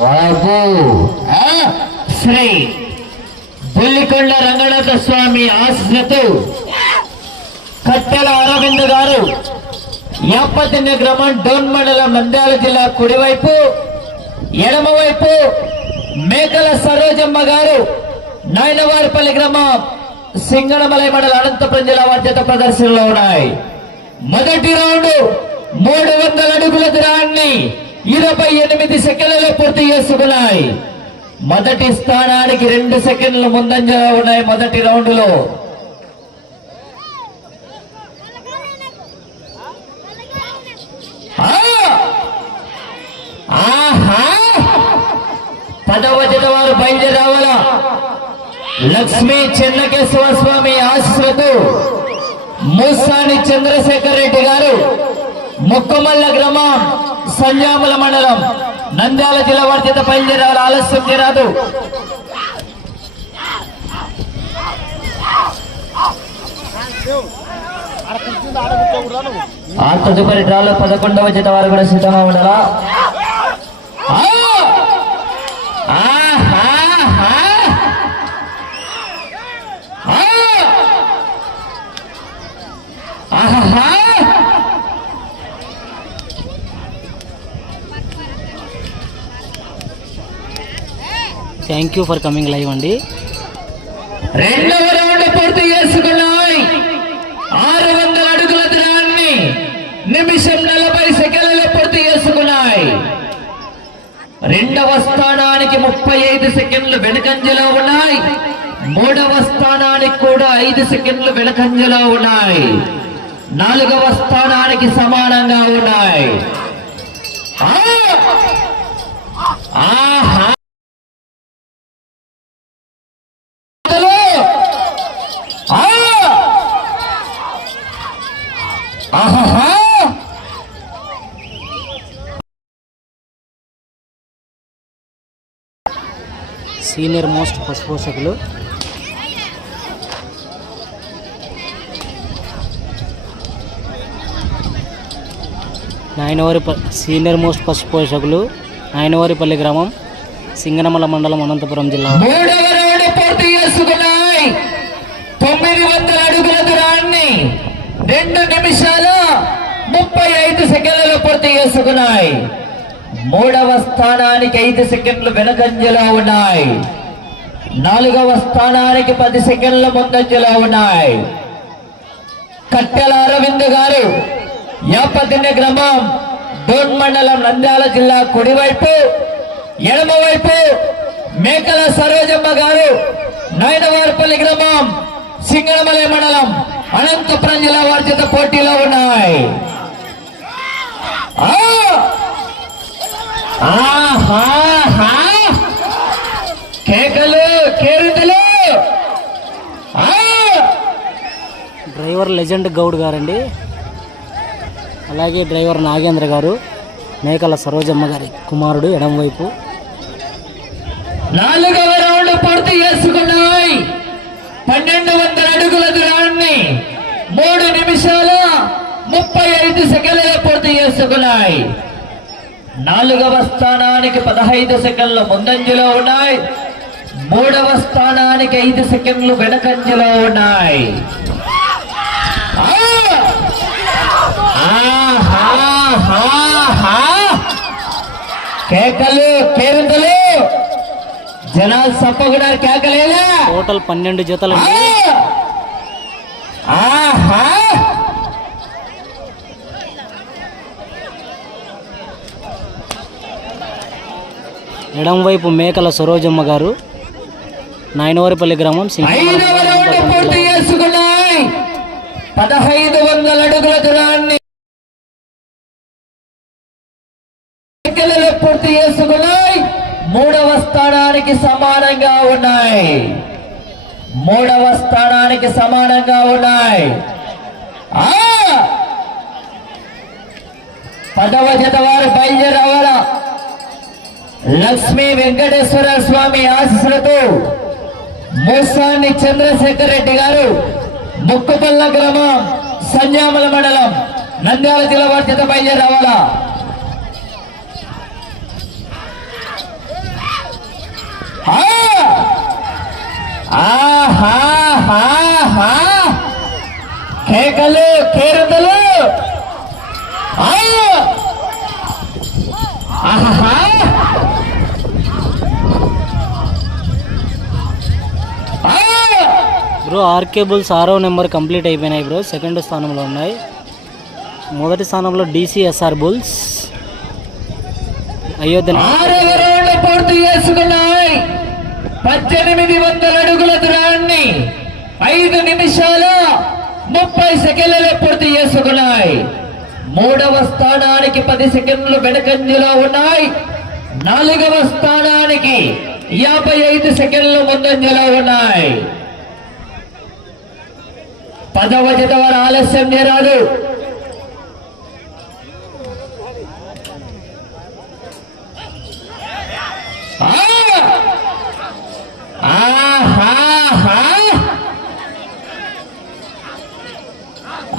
బాబు. శ్రీ బుల్లికొండ రంగనాథ స్వామి ఆశ్రతు కట్టెల అరవింద్ గారు యాపతిన్య గ్రామం డోన్ మండలం నంద్యాల జిల్లా కుడివైపు ఎడమవైపు మేకల సరోజమ్మ గారు నాయనవారిపల్లి గ్రామం సింగనమలై మండల అనంతపురం జిల్లా వర్ధ్యత ప్రదర్శనలో ఉన్నాయి. మొదటి రౌండ్ మూడు వందల అడుగుల దూరాన్ని ఇరవై ఎనిమిది సెకండ్లలో పూర్తి చేసుకున్నాయి. మొదటి స్థానానికి రెండు సెకండ్లు ముందంజలో ఉన్నాయి మొదటి రౌండ్లో ఆహా! పదవ జత వారు బయలుదేరి రావాలా? లక్ష్మీ చెన్నకేశ్వర స్వామి ఆశ్రతు మూసాని చంద్రశేఖర్ రెడ్డి గారు ముక్కమల్ల గ్రామం సంజాముల మండలం నంద్యాల జిల్లా వారి చేత ఆలస్యం చేయరాదు ఆ తదుపరి డ్రాలో పదకొండవ జత వారు కూడా సిద్ధంగా ఉండాలా ఆ! ఆహాహా! ఆ! ఆహాహా! Thank you for coming live అండి. రెండవ రౌండ్ పూర్తి చేసుకున్నాయి ఆరు వందల అడుగుల దూరాన్ని నిమిషం నలభై సెకండ్లలో పూర్తి చేసుకున్నాయి. రెండవ స్థానానికి ముప్పై ఐదు సెకండ్లు వెనుకంజలో ఉన్నాయి. మూడవ స్థానానికి కూడా ఐదు సెకండ్లు వెనుకంజలో ఉన్నాయి. నాలుగవ స్థానానికి సమానంగా ఉన్నాయి. ఆహా ఆ! ఆహాహా! సీనియర్ మోస్ట్ పశుపోషకులు నాయనవారి సీనియర్ మోస్ట్ పశుపోషకులు నాయనవారిపల్లి గ్రామం సింగనమల మండలం అనంతపురం జిల్లా. పూర్తి చేసుకున్నాయి. తొమ్మిది వందల అడుగుల దూరాన్ని రెండు నిమిషాలు ముప్పై ఐదు సెకండ్లలో పూర్తి చేసుకున్నాయి. మూడవ స్థానానికి ఐదు సెకండ్లు వెనకంజలో ఉన్నాయి. నాలుగవ స్థానానికి పది సెకండ్ల ముందంజలో ఉన్నాయి. కట్టెల అరవింద్ గారు యాపతిన్య గ్రామం డోన్ మండలం నంద్యాల జిల్లా కుడివైపు ఎడమవైపు మేకల సరోజమ్మ గారు నాయనవారిపల్లి గ్రామం సింగళమలై మండలం అనంతపురం జిల్లా వారి చేత పోటీలో ఉన్నాయి. కేకలు కేరింతలు! డ్రైవర్ లెజెండ్ గౌడ్ గారండి. అలాగే డ్రైవర్ నాగేంద్ర గారు మేకల సరోజమ్మ గారి కుమారుడు ఎడంవైపు. నాలుగవ రౌండ్ పూర్తి చేసుకున్నాయి. పన్నెండు వందల అడుగుల దూరాన్ని మూడు నిమిషాల ముప్పై ఐదు సెకండ్లలో పూర్తి చేసుకున్నాయి. నాలుగవ స్థానానికి పదహైదు సెకండ్లు ముందంజలో ఉన్నాయి. మూడవ స్థానానికి ఐదు సెకండ్లు వెనకంజలో ఉన్నాయి! కేకలు కేరింతలు. జనాలు సప్పకుండా కేకలేలా టోటల్ పన్నెండు జతలు ఆ! ఆహా ఎడంవైపు మేకల సరోజమ్మ గారు నాయనవారిపల్లి గ్రామం పూర్తి చేసుకున్నాయి. పదహైదు వందల అడుగుల దూరాన్ని పూర్తి చేసుకున్నాయి. మూడవ స్థానానికి సమానంగా ఉన్నాయి. మూడవ స్థానానికి సమానంగా ఉన్నాయి. పదవ జత వారు బయలుదేరవాలా? లక్ష్మీ వెంకటేశ్వర స్వామి ఆశీస్సులతో మోసాని చంద్రశేఖర్ రెడ్డి గారు ముక్కుపల్ల గ్రామం సంజామల మండలం నంద్యాల జిల్లా వార్త బయలుదేరవాలా కేకలు కేరతలు. ఆహా బ్రో ఆర్కే బుల్స్ ఆరో నెంబర్ కంప్లీట్ అయిపోయినాయి బ్రో సెకండ్ స్థానంలో ఉన్నాయి. మొదటి స్థానంలో డిసిఎస్ఆర్ బుల్స్ అయోధ్య పూర్తి చేసుకున్నాయి. పద్దెనిమిది వందల అడుగుల దూరాన్ని ఐదు నిమిషాల ముప్పై సెకండ్లలో పూర్తి చేసుకున్నాయి. మూడవ స్థానానికి పది సెకండ్లు వెనకంజలో ఉన్నాయి. నాలుగవ స్థానానికి యాభై ఐదు సెకండ్లు ముందంజలో ఉన్నాయి. పదవ జత వారు ఆలస్యం చేరాదు ఆహాహా.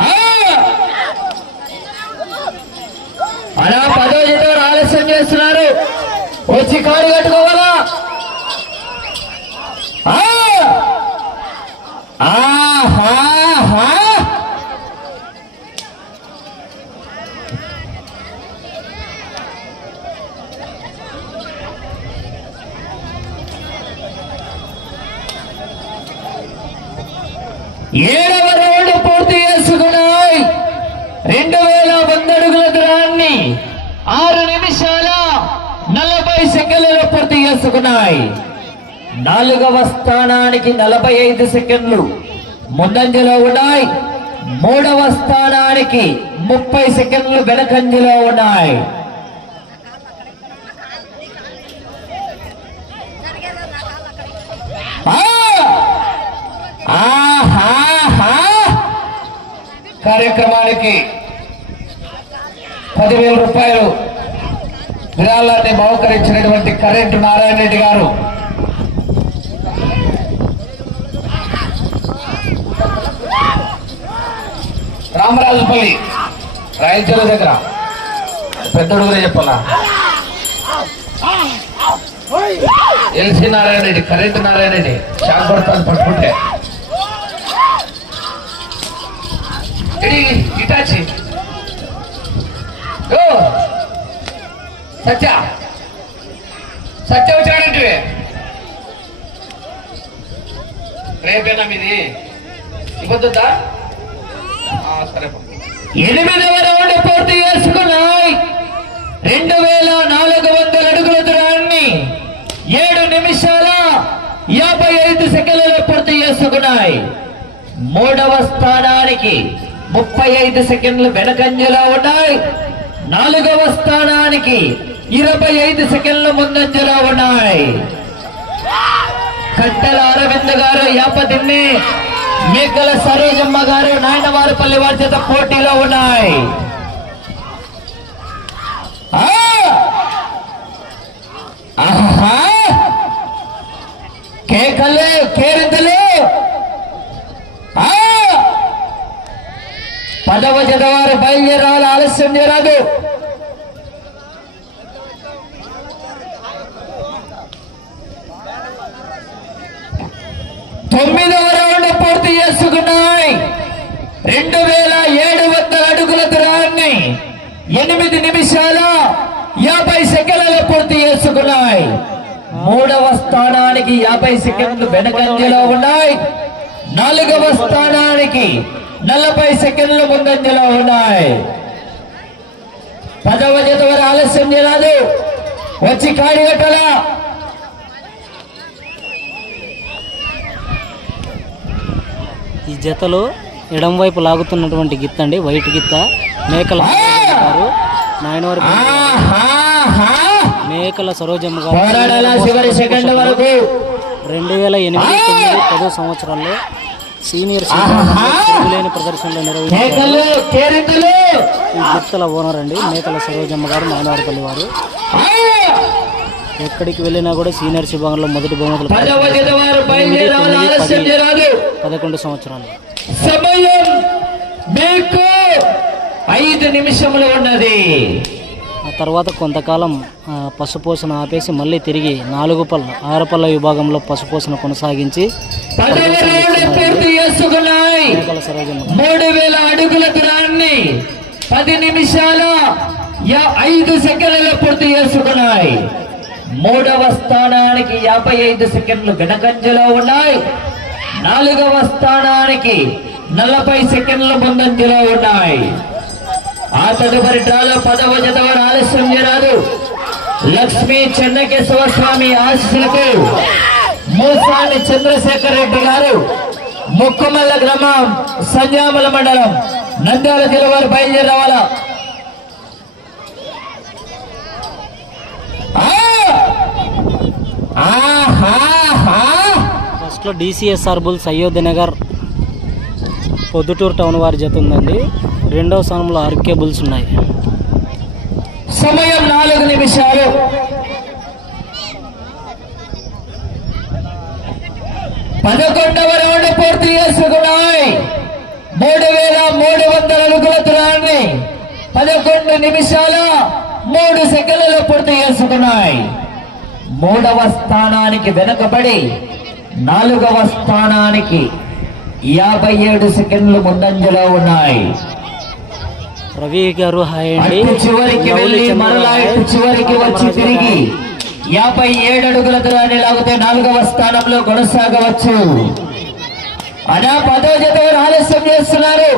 ఆ! అలా పదో జతో ఆలస్యం చేస్తున్నారు వచ్చి కాడు కట్టుకోవాలా ఆ! ఆహాహా. ఏడవ రౌండ్ పూర్తి చేసుకున్నాయి. రెండు వేల వంద అడుగుల దూరాన్ని ఆరు నిమిషాల నలభై సెకండ్లలో పూర్తి చేసుకున్నాయి. నాలుగవ స్థానానికి నలభై ఐదు సెకండ్లు ముందంజలో ఉన్నాయి. మూడవ స్థానానికి ముప్పై సెకండ్లు వెనకంజలో ఉన్నాయి ఆ! ఆహాహా! కార్యక్రమానికి పదివేల రూపాయలు విరాళాన్ని బహుకరించినటువంటి కరెంటు నారాయణ రెడ్డి గారు. రామరాజుపల్లి రాయచూరు దగ్గర. పెద్దడు కూడా చెప్పాలా? నారాయణ రెడ్డి కరెంటు నారాయణ రెడ్డి షాక్ పడుతుంది పట్టుకుంటే. ఇడి ఓ సత్య సత్య వచ్చాడంటే రేపేనా మీది ఇవ్వద్దా సరే ఎనిమిదవ రౌండ్ పూర్తి చేసుకున్నాయి. రెండు వేల నాలుగు వందల అడుగుల దూరాన్ని ఏడు నిమిషాల యాభై ఐదు సెకండ్లలో పూర్తి చేసుకున్నాయి. మూడవ స్థానానికి ముప్పై ఐదు సెకండ్లు వెనకంజలో ఉన్నాయి. నాలుగవ స్థానానికి ఇరవై ఐదు సెకండ్ల ముందంజలో ఉన్నాయి. కట్టెల అరవింద్ గారు యాపతిన్ని మేకల సరోజమ్మ గారు నాయనవారిపల్లి వారి చేత పోటీలో ఉన్నాయి. కేకలు కేరింతలు ఆ! పదవ జతవారు బయలుదేరాలి ఆలస్యం చేయరాదు. తొమ్మిదవ రౌండ్ పూర్తి చేసుకున్నాయి. రెండు వేల ఏడు వందల అడుగుల దూరాన్ని ఎనిమిది నిమిషాల యాభై సెకండ్లలో పూర్తి చేసుకున్నాయి. మూడవ స్థానానికి యాభై సెకండ్లు వెనకంజలో ఉన్నాయి. నాలుగవ స్థానానికి నలభై సెకండ్లు ముందంజలో ఉన్నాయి. పదవ జత వారు ఆలస్యం చేయరాదు. వచ్చి కాడి కట్టాలా. ఈ జతలో ఎడం వైపు లాగుతున్నటువంటి గిత్త అండి వైట్ గిత్త. మేకల నాయనవారి! మేకల సరోజమ్మ గారు. రెండు వేల ఎనిమిది తొమ్మిది పదో సంవత్సరాల్లో సీనియర్ ఆహా! లేని ప్రదర్శనలు నిర్వహించారు. గిత్తల ఓనర్ అండి మేకల సరోజమ్మ గారు నాయనవారిపల్లి వారు! ఎక్కడికి వెళ్ళినా కూడా సీనియర్ విభాగంలో మొదటి బహుమతులు పదకొండు సంవత్సరాలు. సమయం మీకు ఐదు నిమిషములు ఉన్నది. ఆ తర్వాత కొంతకాలం పశుపోషణ ఆపేసి మళ్ళీ తిరిగి నాలుగు పళ్ళ ఆరు పళ్ళ విభాగంలో పశుపోషణ కొనసాగించి మూడు వేల అడుగుల దూరాన్ని పది నిమిషాల యా- ఐదు సెకండ్లు పూర్తి చేసుకున్నాయి. మూడవ స్థానానికి యాభై ఐదు సెకండ్లు వెనకంజలో ఉన్నాయి. నాలుగవ స్థానానికి నలభై సెకండ్ల ముందంజలో ఉన్నాయి. ఆ తదుపరి డ్రాలో పదవ జత వారు ఆలస్యం చేయరాదు లక్ష్మీ చెన్నకేశ్వర స్వామి ఆశీస్సులకు మూసాని చంద్రశేఖర్ రెడ్డి గారు ముక్కుమల్ల గ్రామం సంజామల మండలం నంద్యాల జిల్లా వారు బయలుదేరి రావాలా ఆ! ఆహాహా! ఫస్ట్లో బుల్స్ అయోధ్య నగర్ పొద్దుటూరు టౌన్ వారి జత ఉందండి రెండవ స్థానంలో ఆర్కే బుల్స్ ఉన్నాయి. సమయం నాలుగు నిమిషాలు. పదకొండవ రౌండ్ పూర్తి చేసుకున్నాయి. మూడు వేల మూడు వందల అడుగుల దూరాన్ని పదకొండు నిమిషాల మూడు సెకండ్లలో పూర్తి చేసుకున్నాయి. మూడవ స్థానానికి వెనుకబడి నాలుగవ స్థానానికి యాభై ఏడు సెకండ్లు ముందంజలో ఉన్నాయి. రవి గారు హాయ్ అండి. చివరికి వెళ్ళి మరలా. ఇటు చివరికి వచ్చి తిరిగి. యాభై ఏడు అడుగుల దూరాన్ని లాగితే నాలుగవ స్థానంలో కొనసాగవచ్చు. అనా పదో జత ఆలస్యం చేస్తున్నారు.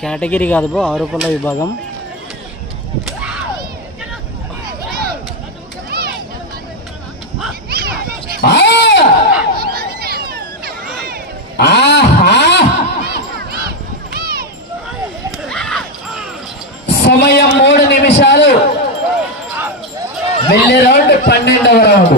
కేటగిరీ కాదు బో ఆరోపణల విభాగం ఆ! ఆహా! సమయం మూడు నిమిషాలు. వెళ్ళే రౌండ్ పన్నెండవ రౌండ్.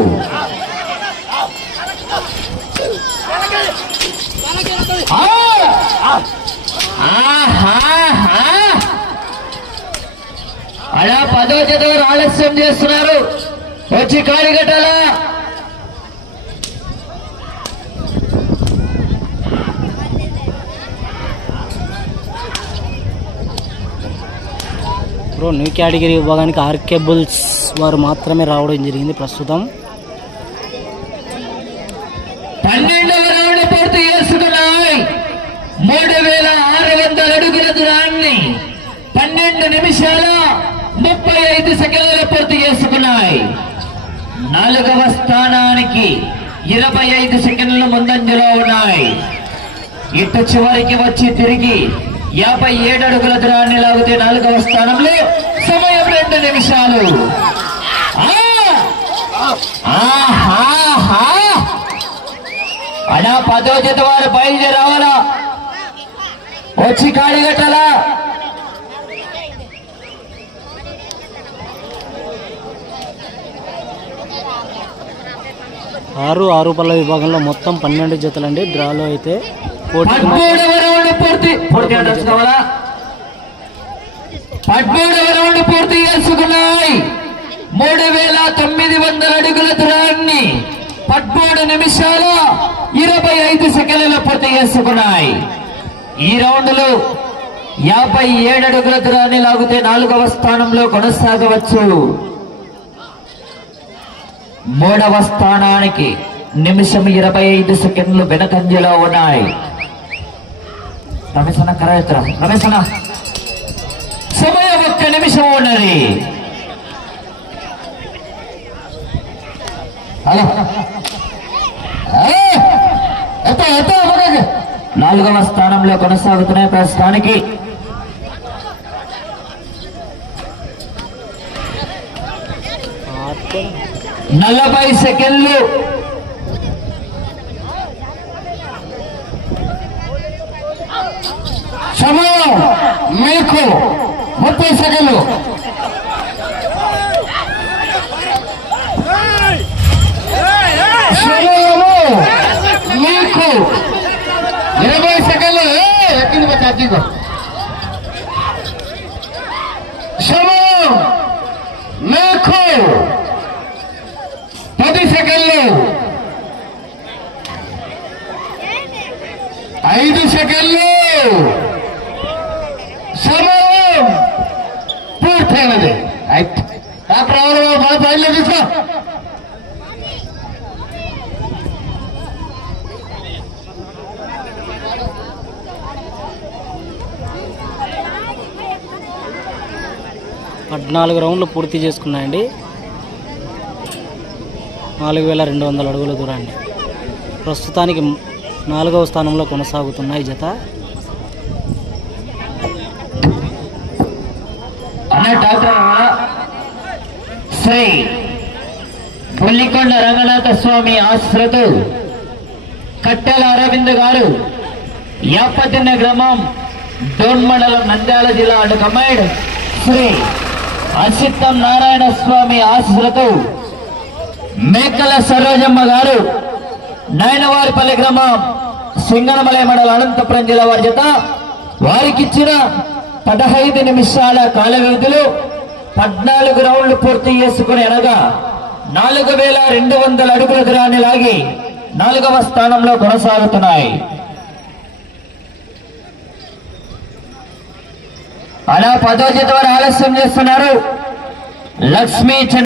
అలా పదో జత ఆలస్యం చేస్తున్నారు. వచ్చి కాలిగట్టాలా? బ్రో న్యూ కేటగిరీ విభాగానికి ఆర్కేబుల్స్ వారు మాత్రమే రావడం జరిగింది ప్రస్తుతం. పన్నెండవ రౌండ్ పూర్తి చేసుకున్నాయి మూడు వేల ఆరు వందల అడుగుల దూరాన్ని పన్నెండు నిమిషాల ముప్పై ఐదు సెకండ్ల పూర్తి చేసుకున్నాయి. నాలుగవ స్థానానికి ఇరవై ఐదు సెకండ్లు ముందంజలో ఉన్నాయి. ఇటు చివరికి వచ్చి తిరిగి యాభై ఏడు అడుగుల దూరాన్ని లాగితే నాలుగవ స్థానంలో సమయం రెండు నిమిషాలు! అనా పదో జత వారు బయలుదేరి రావాలా? వచ్చి కాడిగట్టాలా ఆరు ఆరు పళ్ళ విభాగంలో మొత్తం పన్నెండు జతలండి. డ్రాలో అయితే రౌండ్ పూర్తి పూర్తిగా తెలుసుకోవాలా పద్మూడు రౌండ్ పూర్తి చేసుకున్నాయి. మూడు వేల తొమ్మిది వందల అడుగుల దూరాన్ని పద్మూడు నిమిషాలు ఇరవై ఐదు సెకండ్లలో పూర్తి చేసుకున్నాయి. ఈ రౌండ్లో యాభై ఏడు అడుగుల దూరాన్ని లాగితే నాలుగవ స్థానంలో కొనసాగవచ్చు. మూడవ స్థానానికి నిమిషం ఇరవై ఐదు సెకండ్లు వెనకంజలో ఉన్నాయి. రమేశన కరాయత్ర రమేశన సమయం ఒక్క నిమిషం ఉన్నది నాలుగవ స్థానంలో కొనసాగుతున్నాయి ప్రస్తుతానికి నలభై సెకండ్లు సమయం మీకు ముప్పై సెకండ్లు. సమయము మీకు ఇరవై సెకండ్లు. ఎక్కింది మా ఛార్జీకో సమయం మీకు పది సెకండ్లు ఐదు సెకండ్లు సమయం పూర్తయినది అయితే డాక్టర్ ఎవరు బాగా బయలుదేరి తీసుకో నాలుగు రౌండ్లు పూర్తి చేసుకున్నాయండి. నాలుగు వేల రెండు వందల అడుగుల దూరాన్ని. ప్రస్తుతానికి నాలుగవ స్థానంలో కొనసాగుతున్నాయి జత. శ్రీ పుల్లికొండ రంగనాథ స్వామి ఆశ్రతు కట్టెల అరవింద్ గారు యాపతిన్న గ్రామం డోన్ మండలం నంద్యాల జిల్లా అటు శ్రీ అసిత్తం నారాయణ స్వామి ఆశ్రతు మేకల సరోజమ్మ గారు నాయనవారిపల్లి గ్రామం సింగనమలయ మండల అనంతపురం జిల్లా వారి చేత వారికి ఇచ్చిన పదహైదు నిమిషాల కాల వ్యవధిలో పద్నాలుగు రౌండ్లు పూర్తి చేసుకుని అనగా నాలుగు వేల రెండు వందల అడుగుల దూరాన్ని లాగి నాలుగవ స్థానంలో కొనసాగుతున్నాయి. అలా పదో జత వారు ఆలస్యం చేస్తున్నారు. లక్ష్మీ చంద్ర